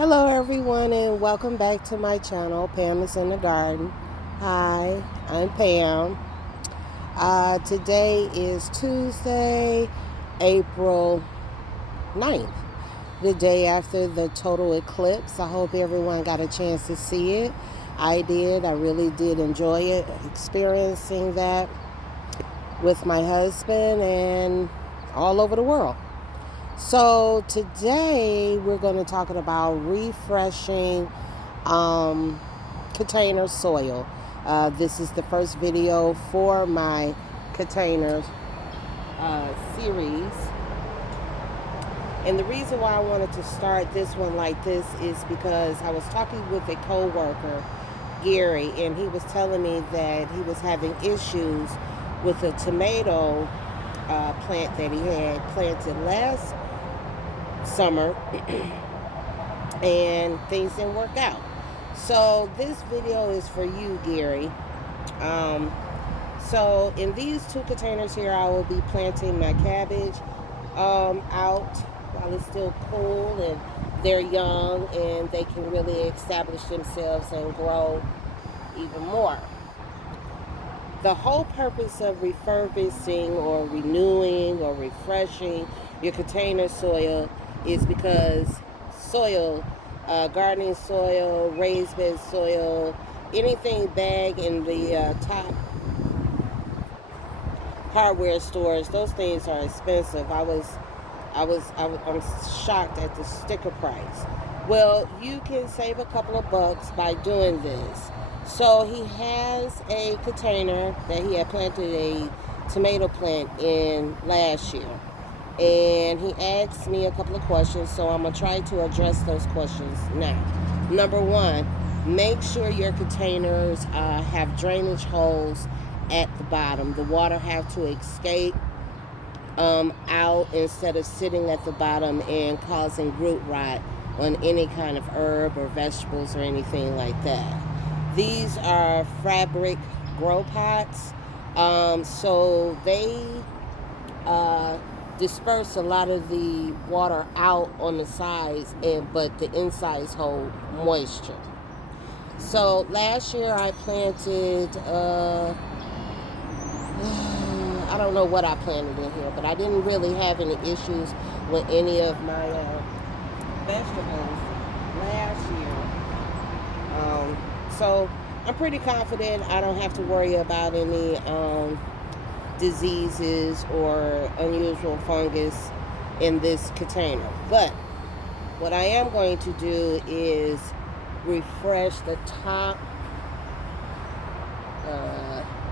Hello everyone and welcome back to my channel. Pam is in the garden. Hi, I'm Pam. Today is Tuesday, April 9th, the day after the total eclipse. I hope everyone got a chance to see it. I did. I really did enjoy it, experiencing that with my husband and all over the world. So today we're going to talk about refreshing container soil. This is the first video for my container series. And the reason why I wanted to start this one like this is because I was talking with a co-worker, Gary, and he was telling me that he was having issues with a tomato plant that he had planted last summer and things didn't work out. So this video is for you, Gary. So in these two containers here, I will be planting my cabbage out while it's still cool and they're young and they can really establish themselves and grow even more. The whole purpose of refurbishing or renewing or refreshing your container soil is because soil, gardening soil, raised bed soil, anything bagged in the top hardware stores, those things are expensive. I'm shocked at the sticker price. Well, you can save a couple of bucks by doing this. So he has a container that he had planted a tomato plant in last year. And he asked me a couple of questions, so I'm going to try to address those questions now. Number one, make sure your containers have drainage holes at the bottom. The water have to escape out instead of sitting at the bottom and causing root rot on any kind of herb or vegetables or anything like that. These are fabric grow pots, so they disperse a lot of the water out on the sides, but the insides hold moisture. So last year I planted I don't know what I planted in here, but I didn't really have any issues with any of my vegetables last year. So I'm pretty confident I don't have to worry about any diseases or unusual fungus in this container. But what I am going to do is refresh the top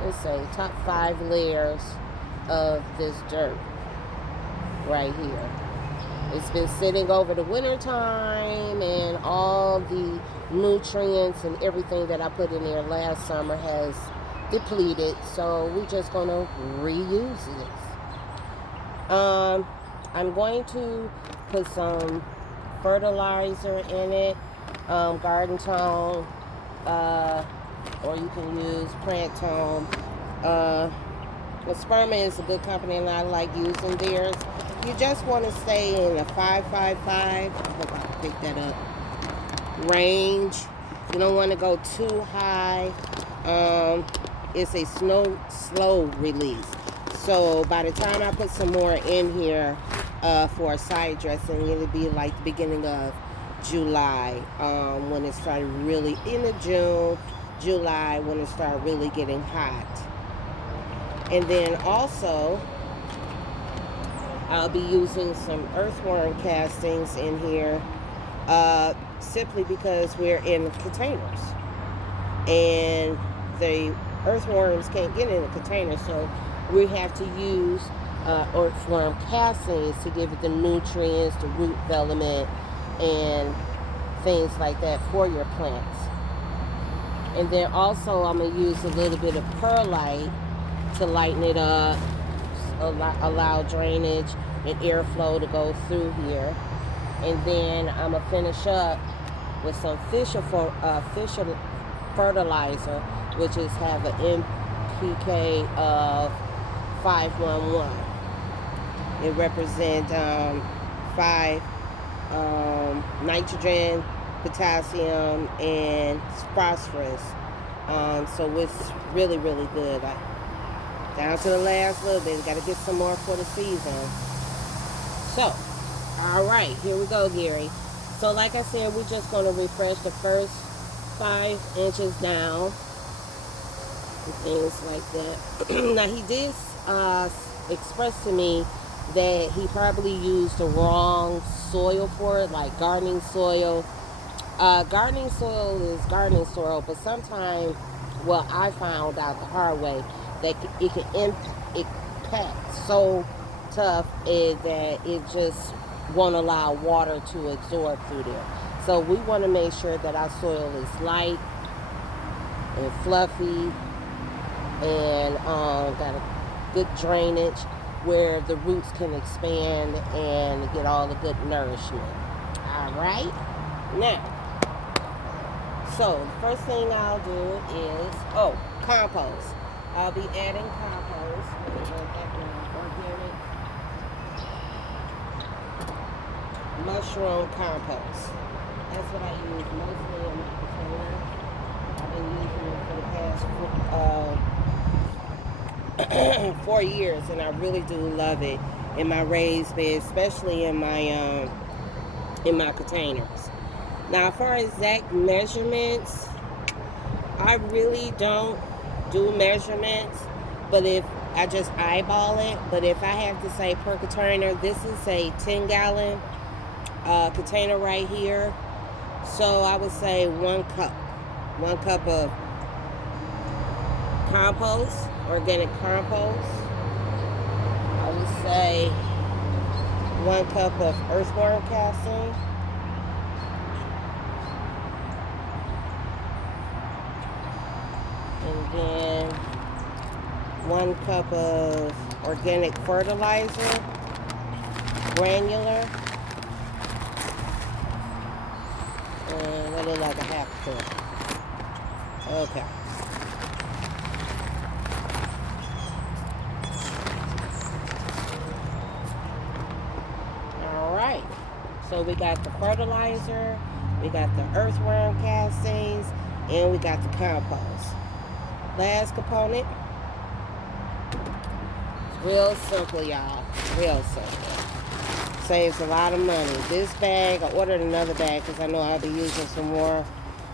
let's say top 5 layers of this dirt right here. It's been sitting over the winter time, and all the nutrients and everything that I put in there last summer has depleted, so we're just gonna reuse this. I'm going to put some fertilizer in it, garden tone, or you can use plant tone. Well, Sperma is a good company and I like using theirs. You just want to stay in a 555, I hope I can pick that up, range. You don't want to go too high. It's a slow release. So by the time I put some more in here for a side dressing, it'll be like the beginning of July, when it started really, into June, July, when it started really getting hot. And then also, I'll be using some earthworm castings in here, simply because we're in containers. And the earthworms can't get in the container, so we have to use earthworm castings to give it the nutrients, the root development, and things like that for your plants. And then also I'm going to use a little bit of perlite to lighten it up, allow drainage and airflow to go through here. And then I'm going to finish up with some Fisher fertilizer, which is have an NPK of 511. It represents 5 nitrogen, potassium, and phosphorus. So it's really, really good. Down to the last little bit. Got to get some more for the season. So, all right, here we go, Gary. So like I said, we're just going to refresh the first 5 inches down and things like that. Now, he did express to me that he probably used the wrong soil for it, like gardening soil. Gardening soil is gardening soil, but sometimes, well, I found out the hard way that it can impact so tough that it just won't allow water to absorb through there. So we want to make sure that our soil is light and fluffy and got a good drainage where the roots can expand and get all the good nourishment. All right, now, so the first thing I'll do is compost. I'll be adding compost, organic mushroom compost. That's what I use mostly in my container. I've been using it for the past 4 years, and I really do love it in my raised bed, especially in my containers. Now, as far as exact measurements, I really don't do measurements, but if I just eyeball it. But if I have to say per container, this is a 10-gallon container right here. So I would say 1 cup. 1 cup of compost, organic compost. I would say 1 cup of earthworm casting. And then 1 cup of organic fertilizer, granular. And that look like a half cup. Okay. All right. So we got the fertilizer, we got the earthworm castings, and we got the compost. Last component. It's real simple, y'all. Real simple. Saves a lot of money. This bag, I ordered another bag because I know I'll be using some more.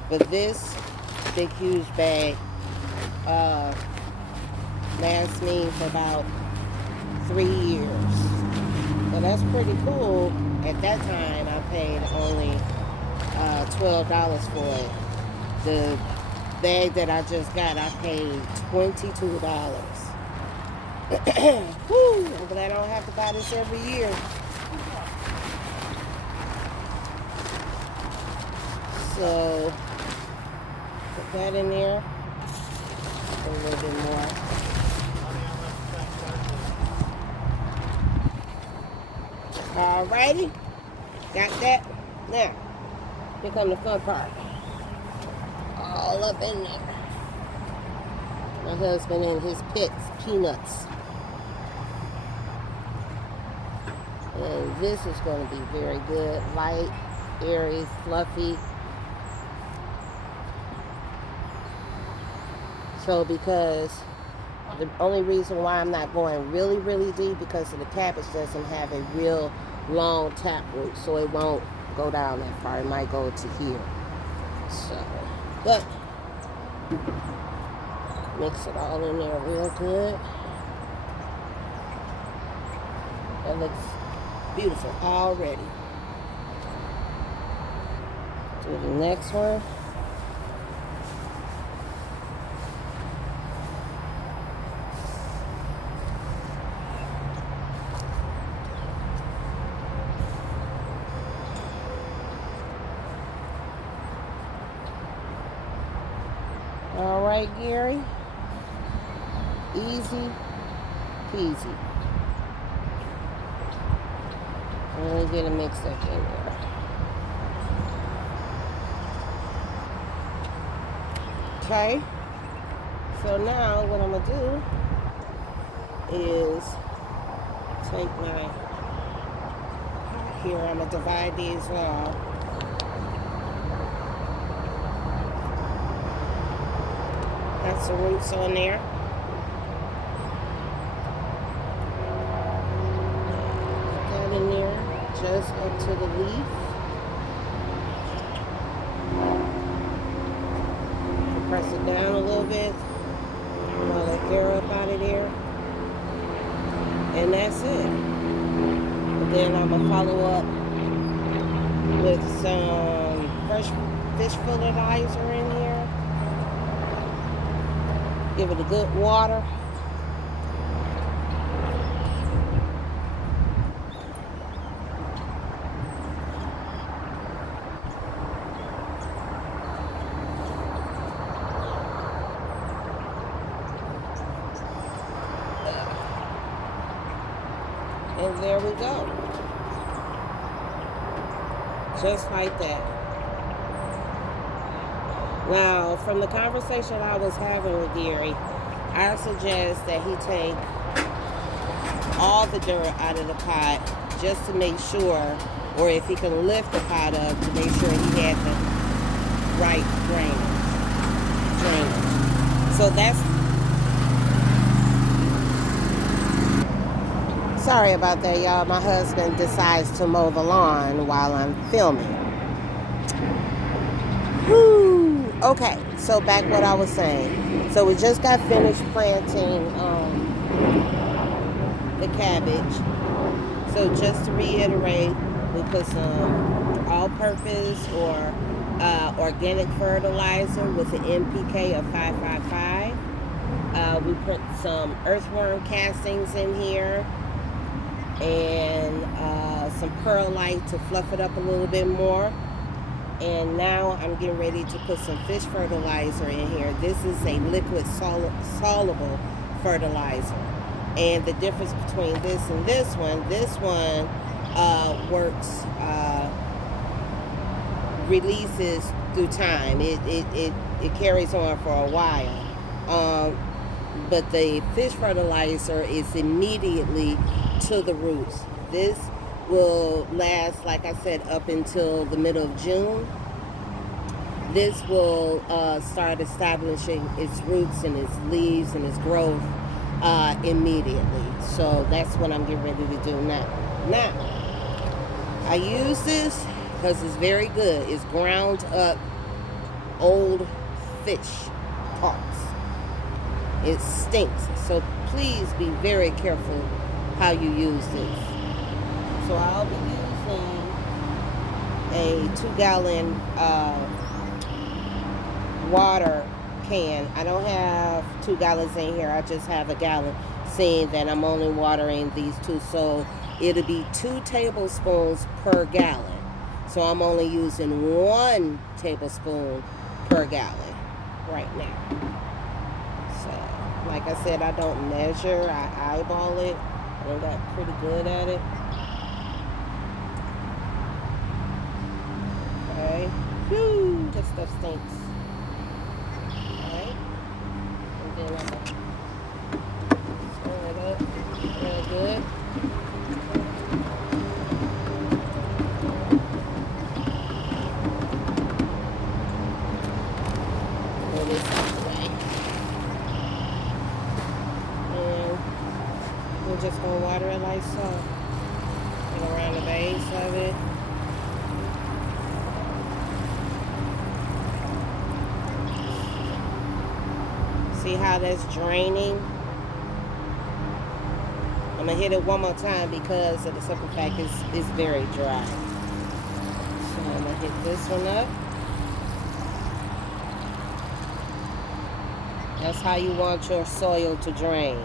But this big, huge bag lasts me for about 3 years. So that's pretty cool. At that time, I paid only $12 for it. The bag that I just got, I paid $22. Whew, I'm glad I don't have to buy this every year. So, put that in there. A little bit more. Alrighty. Got that? Now, here comes the fun part. All up in there. My husband and his pets, peanuts. And this is going to be very good. Light, airy, fluffy. So because the only reason why I'm not going really, really deep because of the cabbage doesn't have a real long tap root. So it won't go down that far. It might go to here. So, but mix it all in there real good. That looks beautiful already. Do the next one. All right, Gary. Easy peasy. Really get a mix up in there. Okay. So now what I'm gonna do is take my here. I'm gonna divide these up. some roots on there. Put that in there, just up to the leaf. Press it down a little bit. All that air up out of there. And that's it. And then I'm gonna follow up with some fresh fish fertilizer in here. Give it a good water. And there we go. Just like that. Now, from the conversation I was having with Gary, I suggest that he take all the dirt out of the pot just to make sure, or if he can lift the pot up to make sure he had the right drainage. So that's... Sorry about that, y'all. My husband decides to mow the lawn while I'm filming. Whew. Okay, so back what I was saying. So we just got finished planting the cabbage. So just to reiterate, we put some all-purpose or organic fertilizer with an NPK of 555. We put some earthworm castings in here, and some perlite to fluff it up a little bit more. And now I'm getting ready to put some fish fertilizer in here. This is a liquid soluble fertilizer. And the difference between this and this one works, releases through time. It carries on for a while. But the fish fertilizer is immediately to the roots. This will last, like I said, up until the middle of June. This will start establishing its roots and its leaves and its growth immediately. So that's what I'm getting ready to do now. Now, I use this because it's very good. It's ground up old fish parts. It stinks. So please be very careful how you use this. So I'll be using a 2-gallon water can. I don't have 2 gallons in here. I just have a gallon, seeing that I'm only watering these two. So it'll be 2 tablespoons per gallon. So I'm only using 1 tablespoon per gallon right now. So, like I said, I don't measure. I eyeball it. I got pretty good at it. Okay. Whew, this stuff stinks. Alright. And then I'm going to stir it up real good. Pull this out the way. And we're just going to water it like so. Get around the base of it. See how that's draining? I'm going to hit it one more time because of the simple fact it's very dry. So I'm going to hit this one up. That's how you want your soil to drain.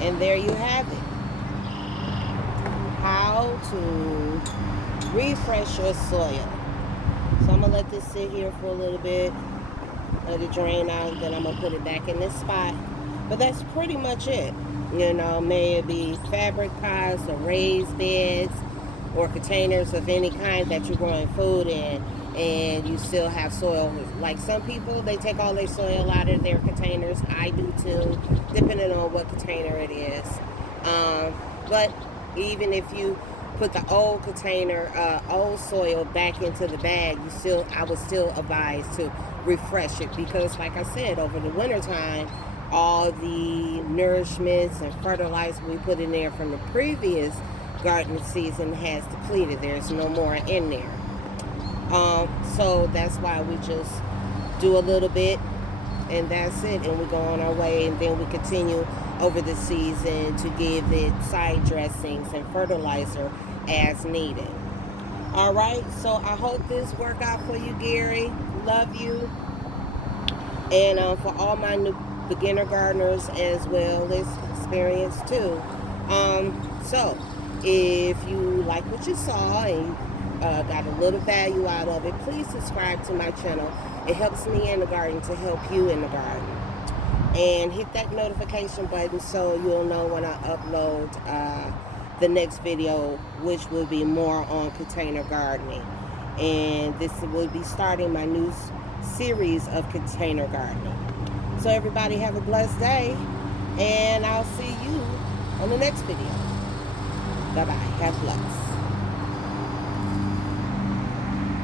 And there you have it. How to refresh your soil. So I'm going to let this sit here for a little bit. Let it drain out. Then I'm going to put it back in this spot. But that's pretty much it. You know, may it be fabric pots or raised beds. or containers of any kind that you're growing food in, and you still have soil. Like some people, they take all their soil out of their containers. I do too, depending on what container it is. But even if you put the old container, old soil back into the bag, I would still advise to refresh it, because like I said, over the winter time, all the nourishments and fertilizer we put in there from the previous gardening season has depleted. There's no more in there. So that's why we just do a little bit and that's it, and we go on our way, and then we continue over the season to give it side dressings and fertilizer as needed. All right, so I hope this worked out for you, Gary. Love you. And for all my new beginner gardeners as well as experienced too. So if you like what you saw and got a little value out of it, please subscribe to my channel. It helps me in the garden to help you in the garden. And hit that notification button so you'll know when I upload the next video, which will be more on container gardening. And this will be starting my new series of container gardening. So everybody have a blessed day, and I'll see you on the next video. Bye-bye. Have bless.